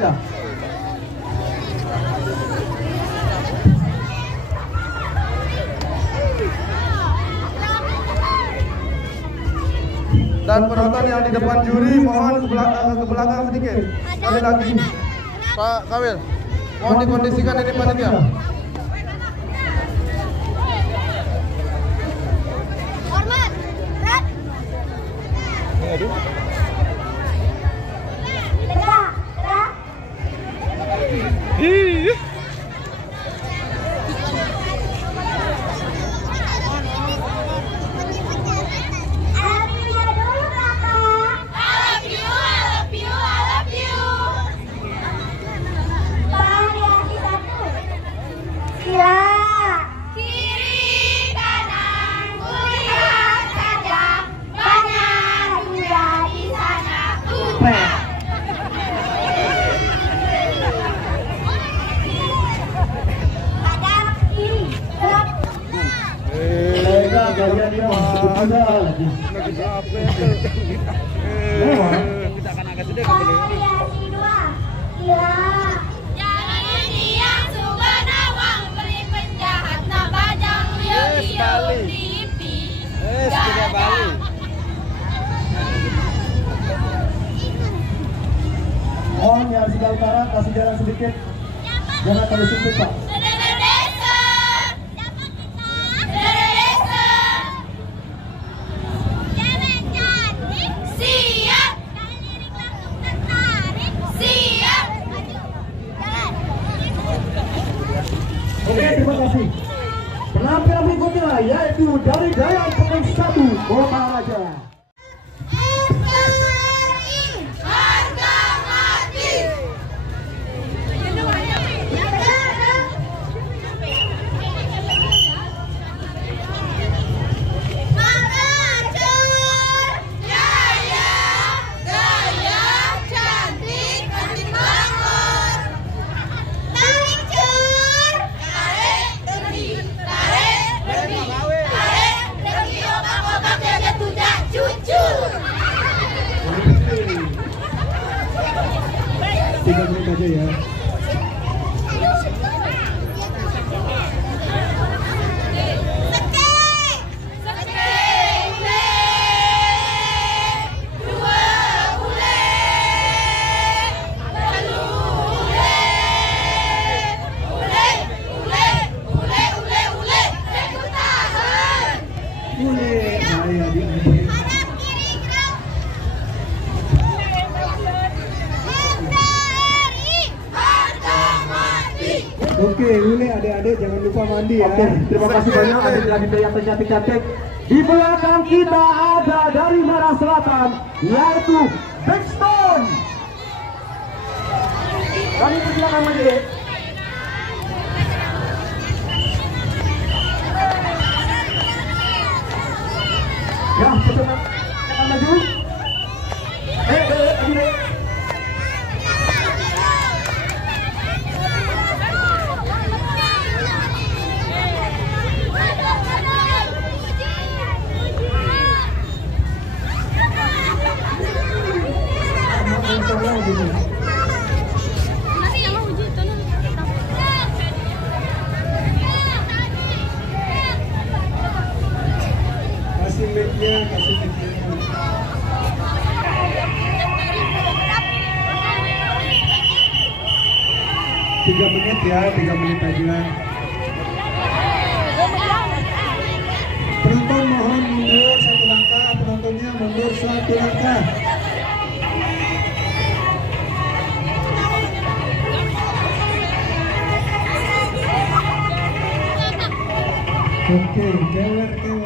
Ya. Dan penonton yang di depan juri mohon ke belakang sedikit. Sekali lagi. Pak Kawil, mohon dikondisikan di depan ini ya. Hormat. Rat. Aduh. Tegak. Ih. Kita akan agak gede kali ini. Jangan yang suka nawang beli penjahat nabajang Bali. Sudah Bali. Mohon yang sebelah utara kasih jalan sedikit. Jangan terlalu sempit, Pak. Oke, terima kasih. Penampilan berikutnya yaitu dari Dayak Pemain 1 Kota Raja. Harga mati. Mengacur, jaya, gaya, cantik, cantik banget. Tarik cur, tarik degi, obak-obak jaga tudak cucur. 3 menit aja ya. Oke, Ule adik-adik jangan lupa mandi ya. Oke, terima kasih banyak adik-adik yang cantik-cantik. Di belakang kita ada dari Marang Selatan yaitu Backstone. Kami persilakan maju. Ya, cepat maju. Adik. Kasih mic-nya. 3 menit ya, 3 menit aja. Penonton mohon mundur 1 langkah, penontonnya mundur 1 langkah. Oke, kewer.